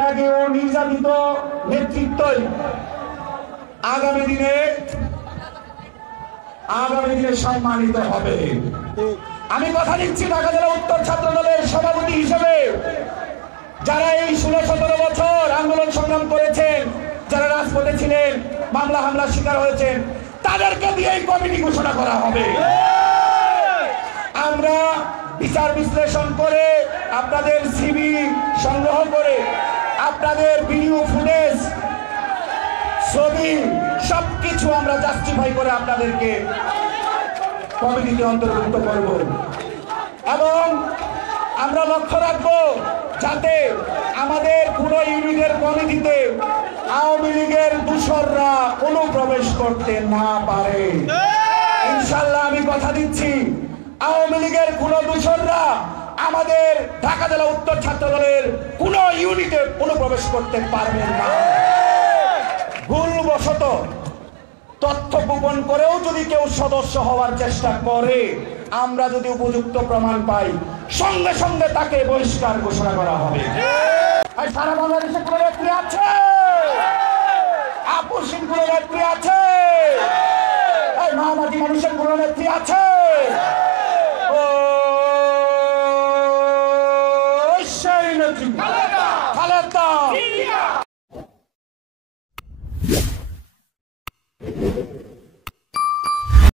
ত্যাগী ও নির্যাতিত নেতৃত্বই আগামী দিনে সম্মানিত হবে। আমি কথা দিচ্ছি, ঢাকা জেলা উত্তর ছাত্র দলের সভাপতি হিসেবে যারা এই 16-17 বছর আন্দোলন সংগ্রাম করেছেন, যারা রাজপথে ছিলেন, মামলা হামলার শিকার হয়েছেন, তাদেরকে দিয়ে এই কমিটি ঘোষণা করা হবে। আমরা বিচার বিশ্লেষণ করে, আপনাদের সিভি সংগ্রহ করে, আপনাদের ভিডিও ফুটেজ, ছবি সবকিছু আমরা জাস্টিফাই করে আপনাদেরকে কমিটিতে অন্তর্ভুক্ত করব এবং আমরা লক্ষ্য রাখবো যাতে আমাদের পুরো ইউনিটের কমিটিতে আওয়ামী লীগের দূষররা অনুপ্রবেশ করতে না পারে। ইনশাল্লাহ আমি কথা দিচ্ছি, আওয়ামী লীগের কোন দূষররা আমাদের ঢাকা জেলা উত্তর ছাত্র দলের কোন ইউনিটে অনুপ্রবেশ করতে পারবেন না। ভুলবশত তথ্য গোপন করেও যদি কেউ সদস্য হওয়ার চেষ্টা করে, আমরা যদি উপযুক্ত প্রমাণ পাই, সঙ্গে সঙ্গে তাকে বহিষ্কার ঘোষণা করা হবে। সারা বাংলাদেশে কোন নেত্রী আছে? আপসহীন কোন নেত্রী আছে? মামাটি মানুষের কোন নেত্রী আছে? সেই নেত্রী